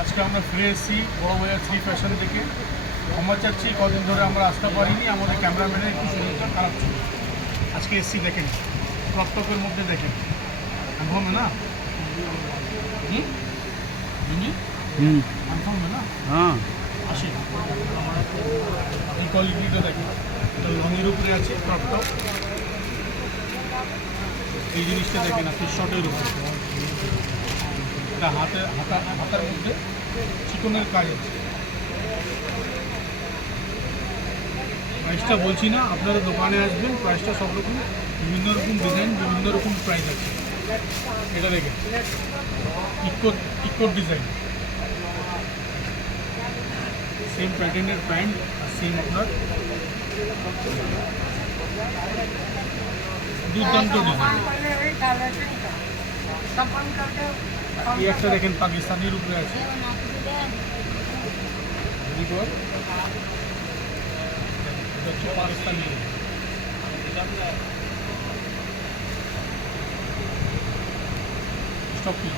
আজকে আমরা ফিরে এসেছি বড়বাজার থ্রি ফ্যাশন থেকে। ক্ষমা চাচ্ছি, কদিন ধরে আমরা আসতে পারিনি, আমাদের ক্যামেরাম্যানের একটু শরীরটা খারাপ ছিল। আজকে এসছি, দেখেন টপটপের মধ্যে দেখেন কনফার্ম না কনফার্ম না हाँ আসি। এই কোয়ালিটিটা দেখেন, এটা লংয়ের উপরে আছে টপটপ। এই জিনিসটা দেখেন আপনি শর্টের উপরে, এটা হাতার মধ্যে চিকনের কাজ আছে। প্রাইসটা বলছি না, আপনারা দোকানে আসবেন, প্রাইসটা সব রকম বিভিন্ন রকম ডিজাইন, বিভিন্ন রকম প্রাইস আছে। এটা দেখেন ইকোর ডিজাইন, সেম প্যাটার্নের প্যান্ট, সেম আপনার দুর্দান্ত ডিজাইন। এই একটা দেখেন পাকিস্তানির উপরে আছে, এটা হচ্ছে পাকিস্তানি। স্টপ কি